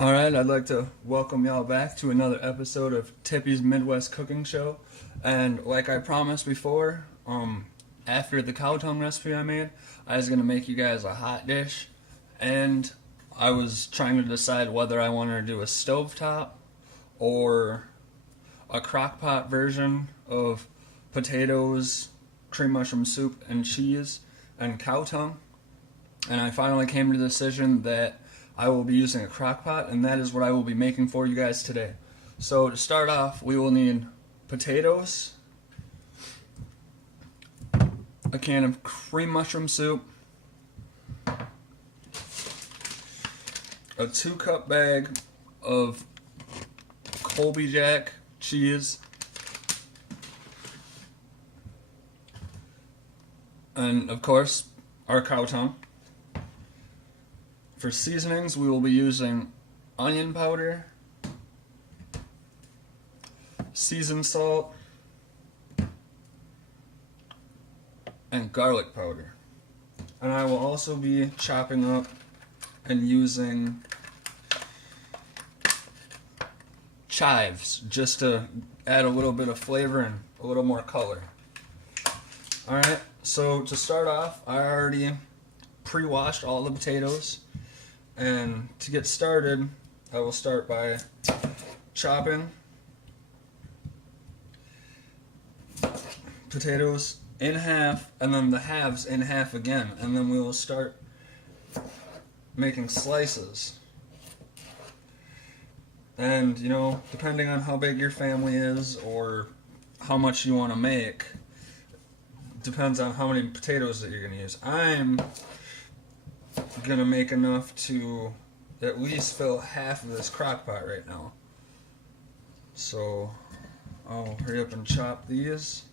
Alright, I'd like to welcome y'all back to another episode of Tippy's Midwest Cooking Show. And like I promised before, after the cow tongue recipe I made, I was going to make you guys a hot dish. And I was trying to decide whether I wanted to do a stovetop or a crock pot version of potatoes, cream mushroom soup, and cheese, and cow tongue. And I finally came to the decision that I will be using a crock pot, and that is what I will be making for you guys today. So to start off, we will need potatoes, a can of cream mushroom soup, a 2-cup bag of Colby Jack cheese, and of course, our cow tongue. For seasonings, we will be using onion powder, seasoned salt, and garlic powder. And I will also be chopping up and using chives just to add a little bit of flavor and a little more color. Alright, so to start off, I already pre-washed all the potatoes. And to get started, I will start by chopping potatoes in half, and then the halves in half again, and then we will start making slices. And, you know, depending on how big your family is or how much you want to make, depends on how many potatoes that you're going to use. I'm gonna make enough to at least fill half of this crock pot right now. So I'll hurry up and chop these.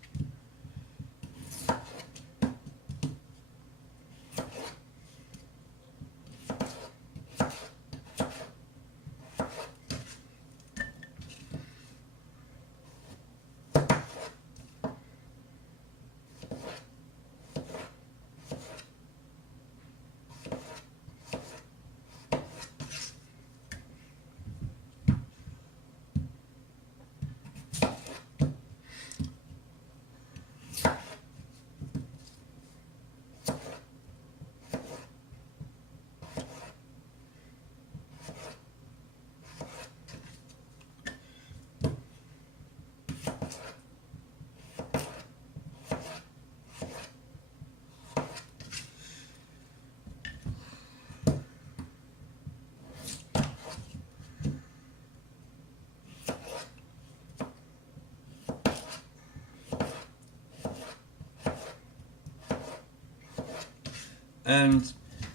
And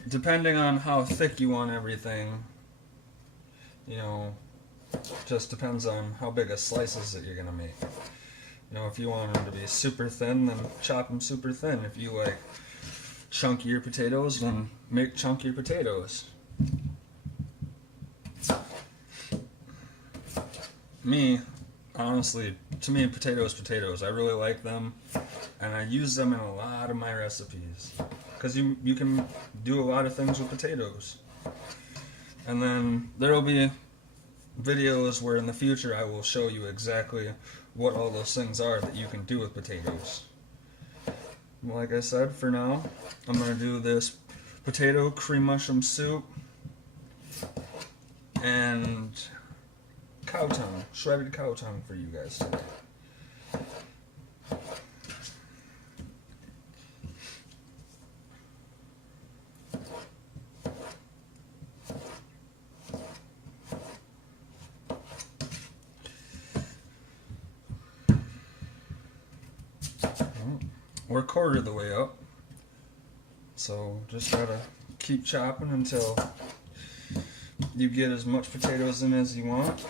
depending on how thick you want everything, you know, just depends on how big of slices that you're going to make. You know, if you want them to be super thin, then chop them super thin. If you like chunkier potatoes, then make chunkier potatoes. Me, honestly, to me, potatoes. I really like them, and I use them in a lot of my recipes. Because you can do a lot of things with potatoes. And then there will be videos where in the future I will show you exactly what all those things are that you can do with potatoes. Like I said, for now, I'm going to do this potato cream mushroom soup and cow tongue, shredded cow tongue for you guys today. We're a quarter of the way up, so just gotta keep chopping until you get as much potatoes in as you want.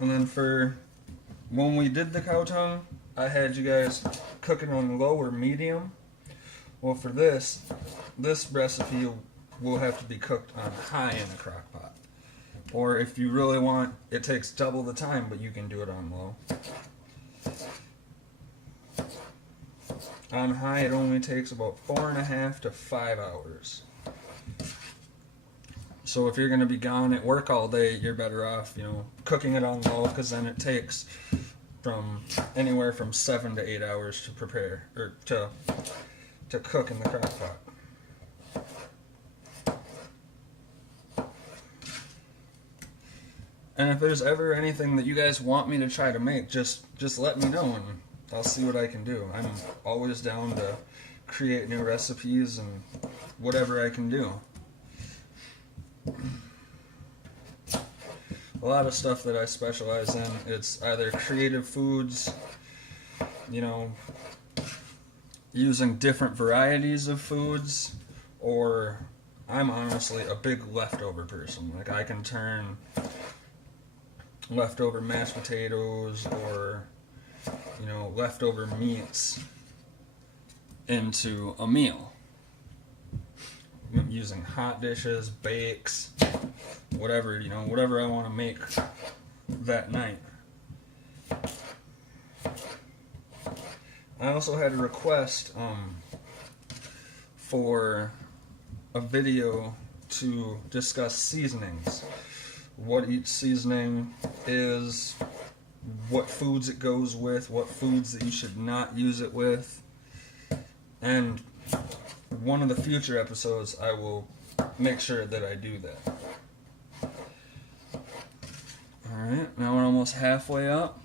And then for when we did the cow tongue, I had you guys cook it on low or medium. Well, for this recipe will have to be cooked on high in a crock pot. Or if you really want, it takes double the time, but you can do it on low. On high, it only takes about 4.5 to 5 hours. So if you're going to be gone at work all day, you're better off, cooking it on low, because then it takes from anywhere from 7 to 8 hours to prepare, or to cook in the crock pot. And if there's ever anything that you guys want me to try to make, just let me know and I'll see what I can do. I'm always down to create new recipes and whatever I can do. A lot of stuff that I specialize in, it's either creative foods, using different varieties of foods, or I'm honestly a big leftover person. Like, I can turn leftover mashed potatoes or leftover meats into a meal using hot dishes, bakes, whatever I want to make that night. I also had a request for a video to discuss seasonings, what each seasoning is, what foods it goes with, what foods that you should not use it with. And one of the future episodes, I will make sure that I do that. Alright, now we're almost halfway up.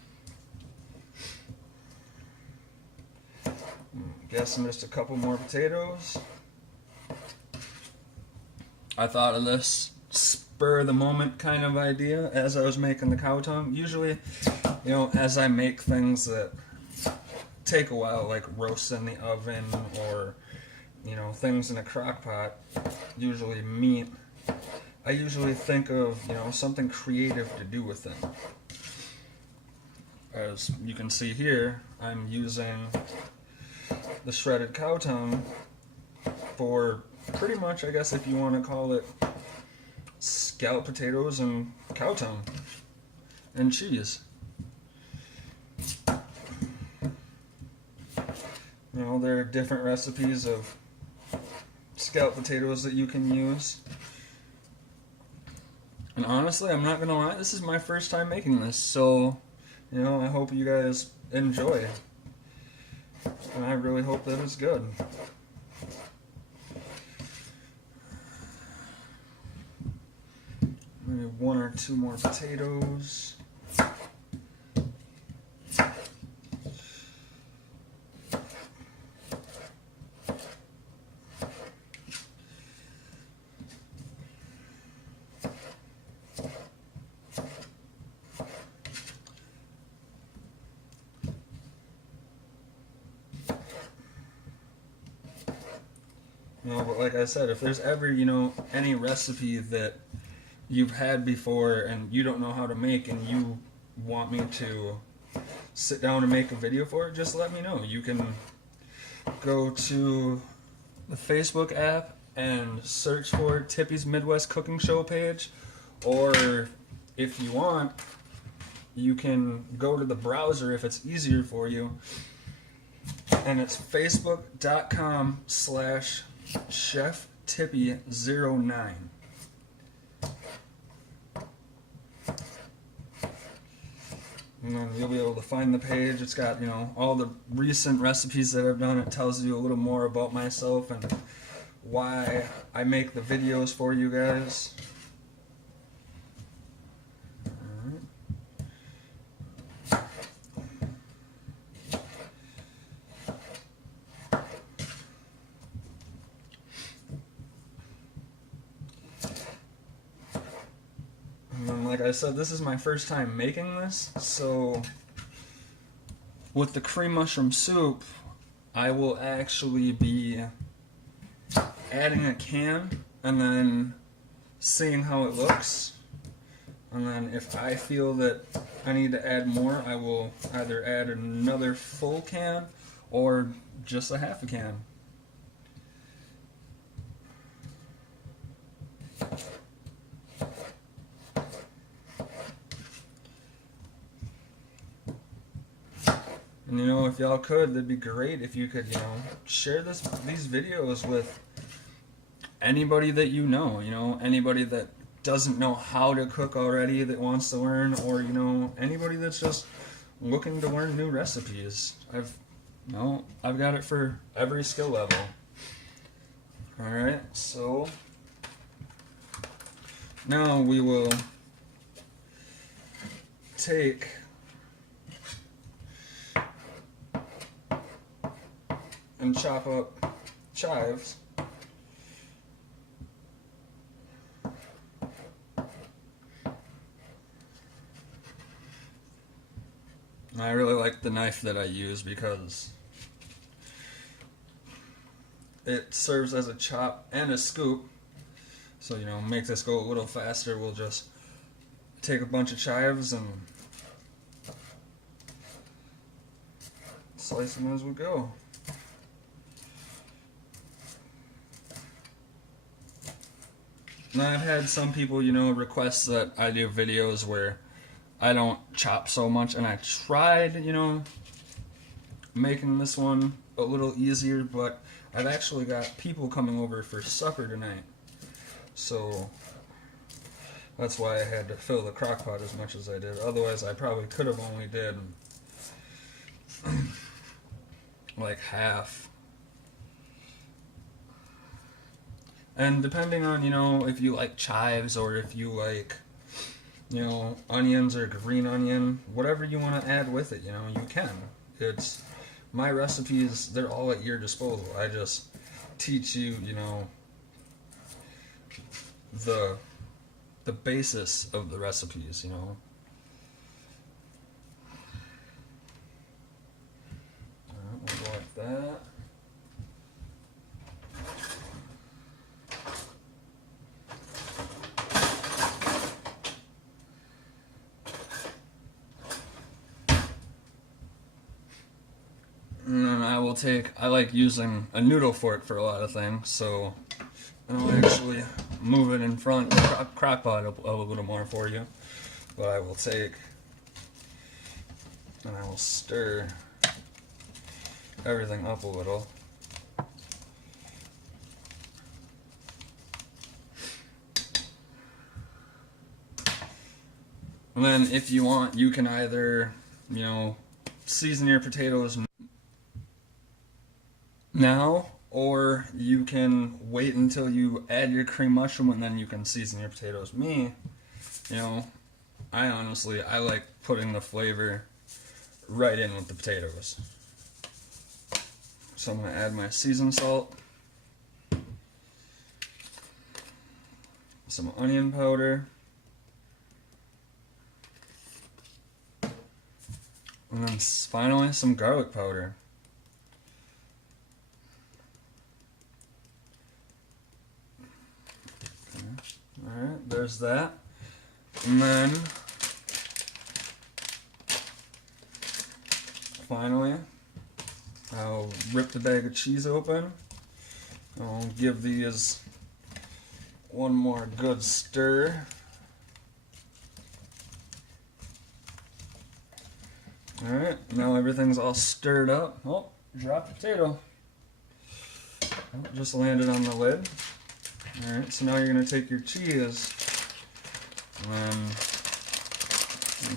Guessing just a couple more potatoes. I thought of this spur of the moment kind of idea as I was making the cow tongue. Usually, as I make things that take a while, like roasts in the oven or, things in a crock pot, usually meat, I usually think of, something creative to do with them. As you can see here, I'm using the shredded cow tongue for pretty much, I guess if you want to call it, scalloped potatoes and cow tongue and cheese. There are different recipes of scalloped potatoes that you can use. And honestly, I'm not gonna lie, this is my first time making this, so I hope you guys enjoy. And I really hope that it's good. Maybe 1 or 2 more potatoes. But like I said, if there's ever, any recipe that you've had before and you don't know how to make and you want me to sit down and make a video for it, just let me know. You can go to the Facebook app and search for Tippy's Midwest Cooking Show page, or if you want, you can go to the browser if it's easier for you, and it's facebook.com/cheftippy09. And then you'll be able to find the page. It's got, all the recent recipes that I've done. It tells you a little more about myself and why I make the videos for you guys. And like I said, this is my first time making this, so with the cream mushroom soup, I will actually be adding a can and then seeing how it looks. And then if I feel that I need to add more, I will either add another full can or just a half a can. And you know, if y'all could, that'd be great if you could, you know, share these videos with anybody that you know, anybody that doesn't know how to cook already that wants to learn, or you know, anybody that's just looking to learn new recipes. I've got it for every skill level. Alright, so now we will take and chop up chives. And I really like the knife that I use because it serves as a chop and a scoop. So, you know, make this go a little faster. We'll just take a bunch of chives and slice them as we go. Now, I've had some people, you know, request that I do videos where I don't chop so much, and I tried, you know, making this one a little easier, but I've actually got people coming over for supper tonight. So that's why I had to fill the crock pot as much as I did. Otherwise, I probably could have only did like half. And depending on, you know, if you like chives or if you like, you know, onions or green onion, whatever you want to add with it, you know, you can. It's my recipes, they're all at your disposal. I just teach you, you know, the basis of the recipes, you know. We'll go like that. And then I like using a noodle fork for a lot of things, so I'll actually move it in front of the crock pot a little more for you. But I will take and I will stir everything up a little. And then if you want, you can either, you know, season your potatoes now, or you can wait until you add your cream mushroom and then you can season your potatoes. Me, you know, I like putting the flavor right in with the potatoes. So I'm going to add my seasoned salt, some onion powder, and then finally some garlic powder. Alright, there's that. And then, finally, I'll rip the bag of cheese open. I'll give these one more good stir. Alright, now everything's all stirred up. Oh, drop potato. Oh, just landed on the lid. Alright, so now you're going to take your cheese and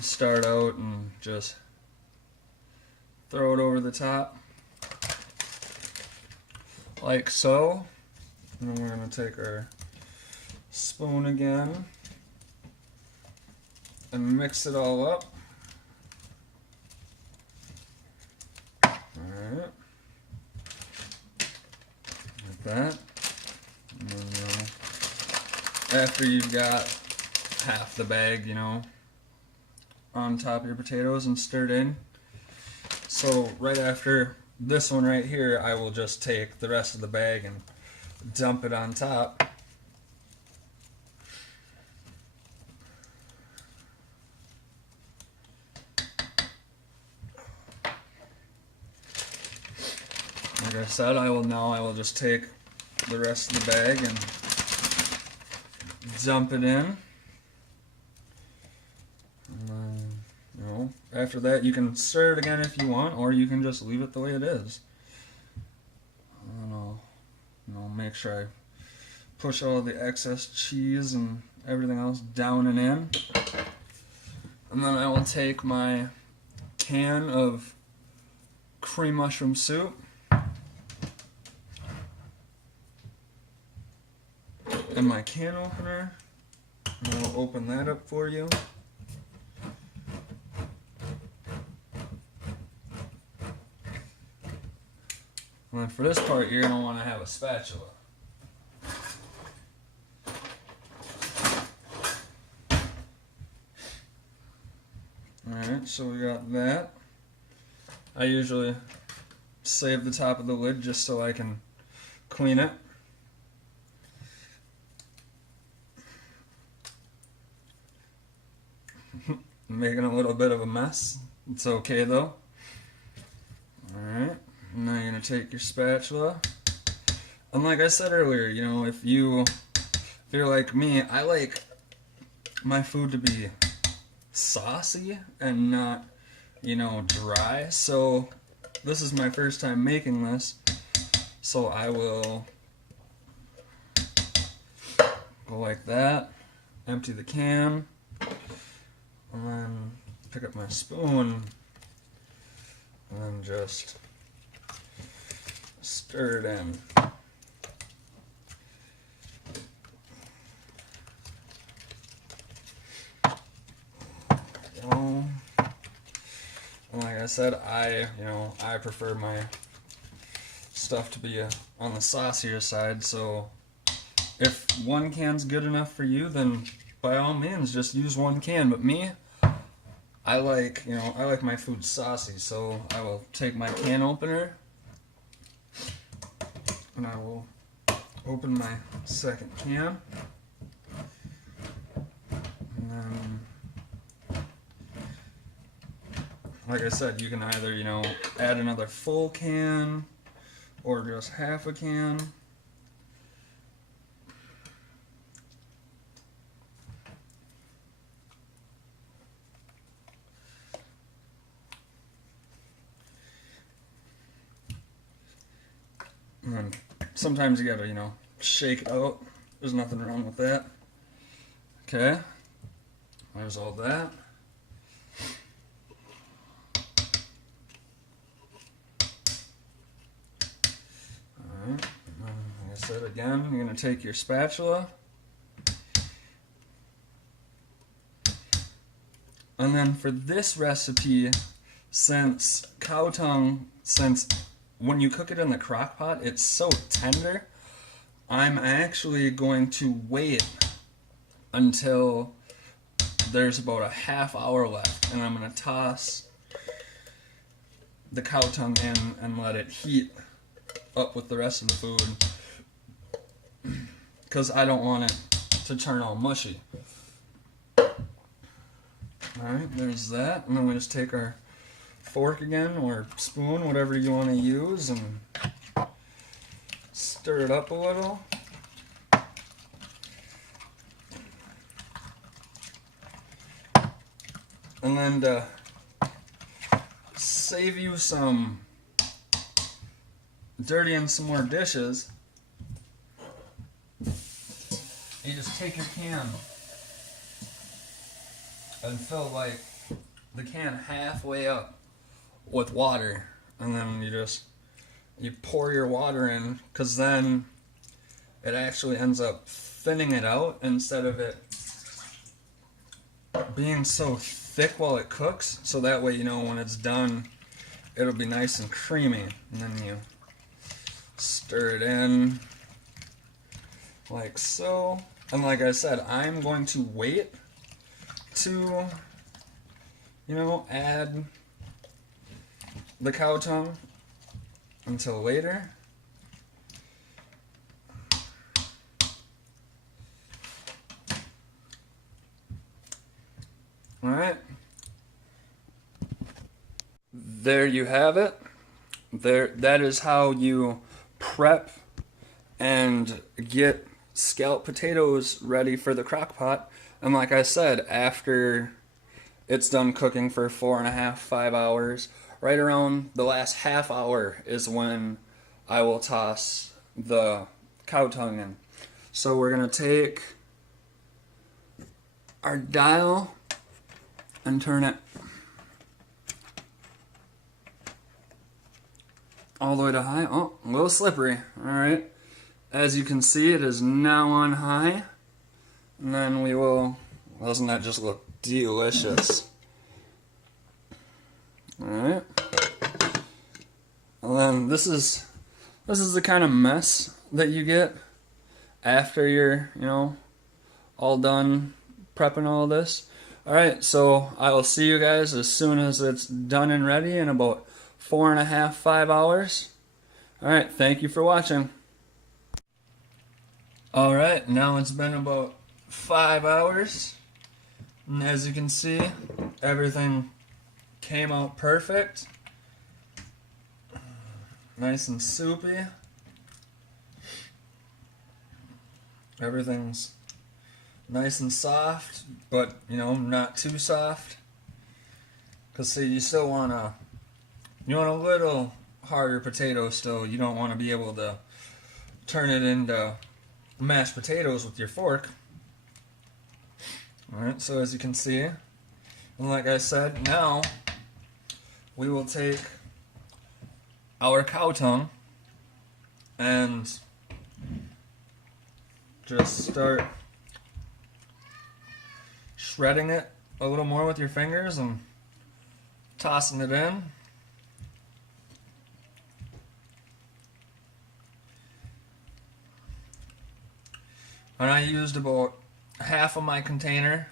start out and just throw it over the top like so. And then we're going to take our spoon again and mix it all up. Alright, like that. And then, after you've got half the bag, you know, on top of your potatoes and stirred in. So right after this one right here, I will just take the rest of the bag and dump it on top. Like I said, I will just take the rest of the bag and dump it in. And then, you know, after that you can stir it again if you want, or you can just leave it the way it is. And I'll, make sure I push all the excess cheese and everything else down and in. And then I will take my can of cream mushroom soup and my can opener, and I'll open that up for you. And then for this part, you're going to want to have a spatula. Alright, so we got that. I usually save the top of the lid just so I can clean it. Making a little bit of a mess. It's okay though. Alright, now you're going to take your spatula. And like I said earlier, if you're like me, I like my food to be saucy and not, dry. So this is my first time making this, so I will go like that, empty the can, and then pick up my spoon and then just stir it in. And like I said, I prefer my stuff to be on the saucier side, so if one can's good enough for you, then by all means just use one can. But me, I like my food saucy, so I will take my can opener and I will open my second can. And then, like I said, you can either, add another full can or just half a can. And then sometimes you gotta, shake it out. There's nothing wrong with that. Okay, there's all that. Alright, like I said again, you're going to take your spatula. And then for this recipe, since when you cook it in the crock pot, it's so tender, I'm actually going to wait until there's about a half hour left, and I'm going to toss the cow tongue in and let it heat up with the rest of the food, because I don't want it to turn all mushy. Alright, there's that, and then we just take our fork again, or spoon, whatever you want to use, and stir it up a little. And then to save you some dirtying some more dishes, you just take your can and fill like the can halfway up with water, and then you pour your water in, because then it actually ends up thinning it out instead of it being so thick while it cooks. So that way, when it's done, it'll be nice and creamy. And then you stir it in like so. And like I said, I'm going to wait to, add the cow tongue until later. Alright. There you have it. That is how you prep and get scalloped potatoes ready for the crock pot. And like I said, after it's done cooking for 4.5, 5 hours. Right around the last half hour is when I will toss the cow tongue in. So we're going to take our dial and turn it all the way to high. Oh, a little slippery. Alright. As you can see, it is now on high. And then we will... Doesn't that just look delicious? Alright. And then this is the kind of mess that you get after you're, all done prepping all this. Alright, so I will see you guys as soon as it's done and ready in about 4.5, 5 hours. Alright, thank you for watching. Alright, now it's been about 5 hours. And as you can see, everything came out perfect. Nice and soupy. Everything's nice and soft, but not too soft. Cause see, you want a little harder potato still. You don't want to be able to turn it into mashed potatoes with your fork. Alright, so as you can see, and like I said, now we will take our cow tongue and just start shredding it a little more with your fingers and tossing it in. And I used about half of my container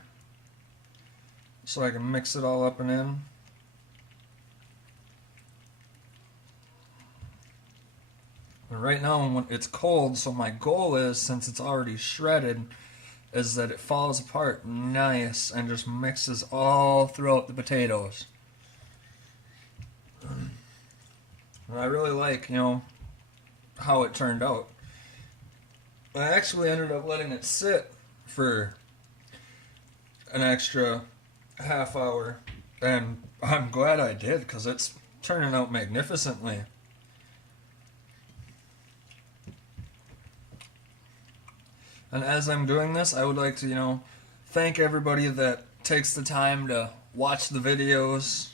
so I can mix it all up and in. And right now it's cold, so my goal is, since it's already shredded, is that it falls apart nice and just mixes all throughout the potatoes. And I really like, how it turned out. I actually ended up letting it sit for an extra half hour, and I'm glad I did, because it's turning out magnificently. And as I'm doing this, I would like to, thank everybody that takes the time to watch the videos,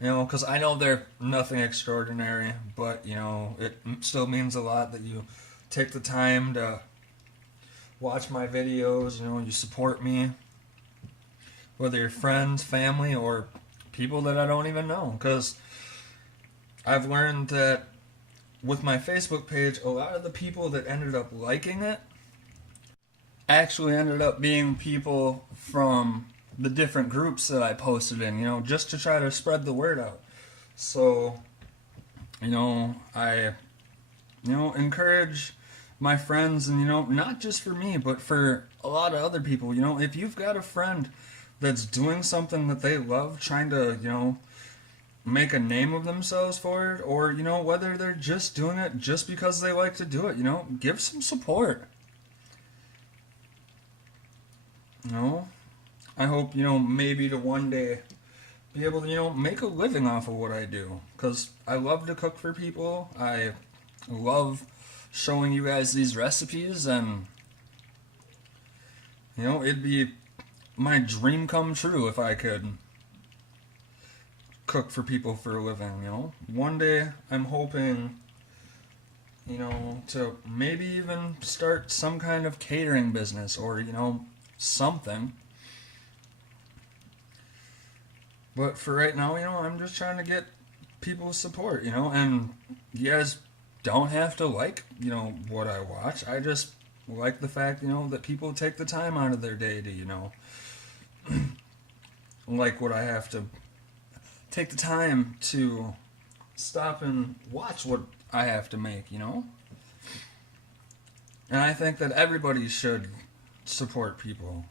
because I know they're nothing extraordinary, but, it still means a lot that you take the time to watch my videos, you support me, whether you're friends, family, or people that I don't even know, because I've learned that with my Facebook page, a lot of the people that ended up liking it actually ended up being people from the different groups that I posted in, just to try to spread the word out. So, I, encourage my friends, and, not just for me, but for a lot of other people, if you've got a friend that's doing something that they love, trying to, make a name of themselves for it, or, whether they're just doing it just because they like to do it, give some support. I hope, maybe to one day be able to, make a living off of what I do. Because I love to cook for people. I love showing you guys these recipes, and, it'd be my dream come true if I could cook for people for a living, One day I'm hoping, to maybe even start some kind of catering business, or, something. But for right now, I'm just trying to get people's support, and you guys don't have to like, what I watch. I just like the fact, that people take the time out of their day to, like what I have to take the time to stop and watch what I have to make, And I think that everybody should support people.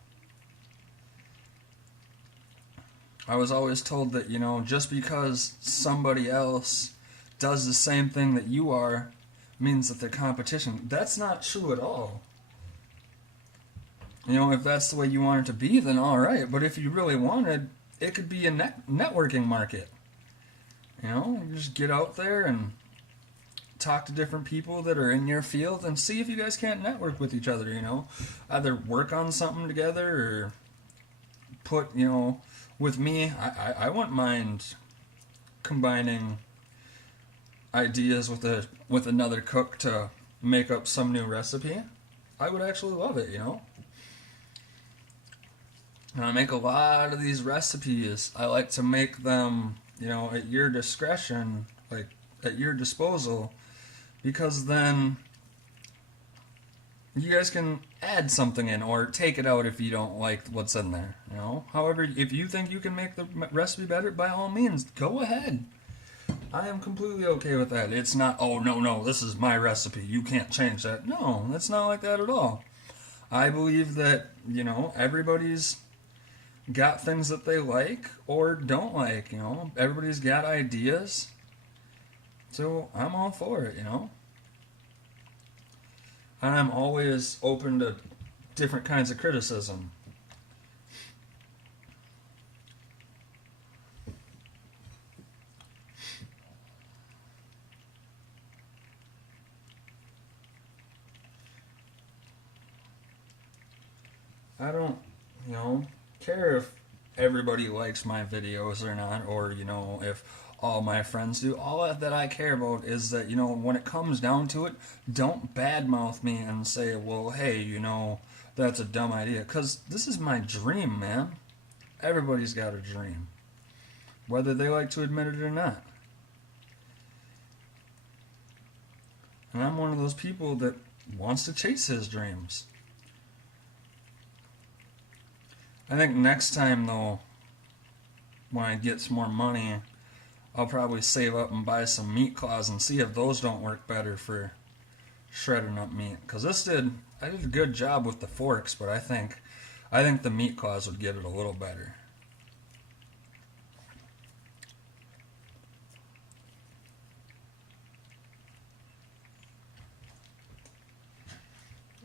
I was always told that, just because somebody else does the same thing that you are means that they're competition. That's not true at all. If that's the way you want it to be, then alright. But if you really wanted it could be a networking market. You know, you just get out there and talk to different people that are in your field and see if you guys can't network with each other, you know. Either work on something together or put, you know, with me, I wouldn't mind combining ideas with another cook to make up some new recipe. I would actually love it, you know. And I make a lot of these recipes. I like to make them, you know, at your discretion, like at your disposal, because then you guys can add something in or take it out if you don't like what's in there, you know. However, if you think you can make the recipe better, by all means, go ahead. I am completely okay with that. It's not, oh, no, no, this is my recipe. You can't change that. No, it's not like that at all. I believe that, you know, everybody's got things that they like or don't like, you know. Everybody's got ideas. So I'm all for it, you know. I'm always open to different kinds of criticism. I don't, you know, care if everybody likes my videos or not, or, you know, if all my friends do. All that I care about is that, you know, when it comes down to it, don't badmouth me and say, well, hey, you know, that's a dumb idea. Because this is my dream, man. Everybody's got a dream, whether they like to admit it or not. And I'm one of those people that wants to chase his dreams. I think next time, though, when I get some more money, I'll probably save up and buy some meat claws and see if those don't work better for shredding up meat. Because I did a good job with the forks, but I think the meat claws would get it a little better.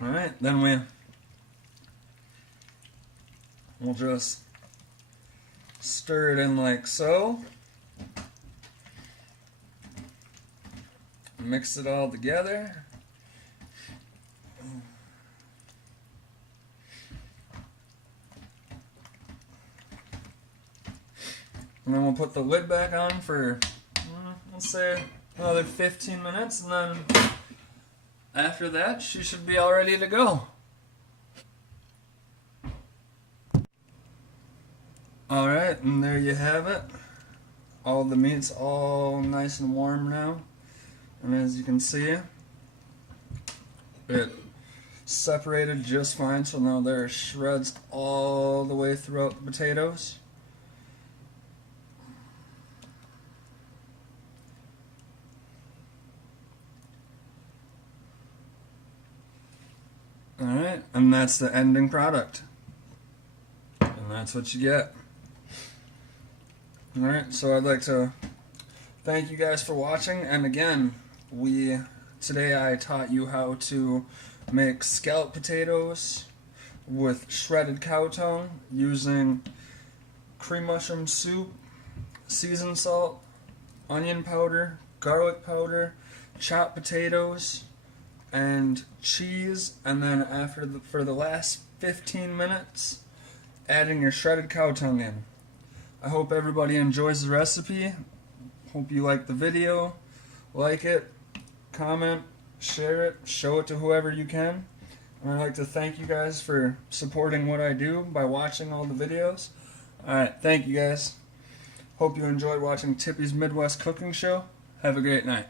All right, then we'll just stir it in like so. Mix it all together. And then we'll put the lid back on for, let's say, another 15 minutes, and then after that, she should be all ready to go. Alright, and there you have it. All the meat's all nice and warm now. And as you can see, it separated just fine, so now there are shreds all the way throughout the potatoes. Alright, and that's the ending product. And that's what you get. Alright, so I'd like to thank you guys for watching, and again, today I taught you how to make scalloped potatoes with shredded cow tongue using cream mushroom soup, seasoned salt, onion powder, garlic powder, chopped potatoes, and cheese, and then for the last 15 minutes, adding your shredded cow tongue in. I hope everybody enjoys the recipe. Hope you like the video. Like it, comment, share it, show it to whoever you can. And I'd like to thank you guys for supporting what I do by watching all the videos. Alright, thank you guys. Hope you enjoyed watching Tippy's Midwest Cooking Show. Have a great night.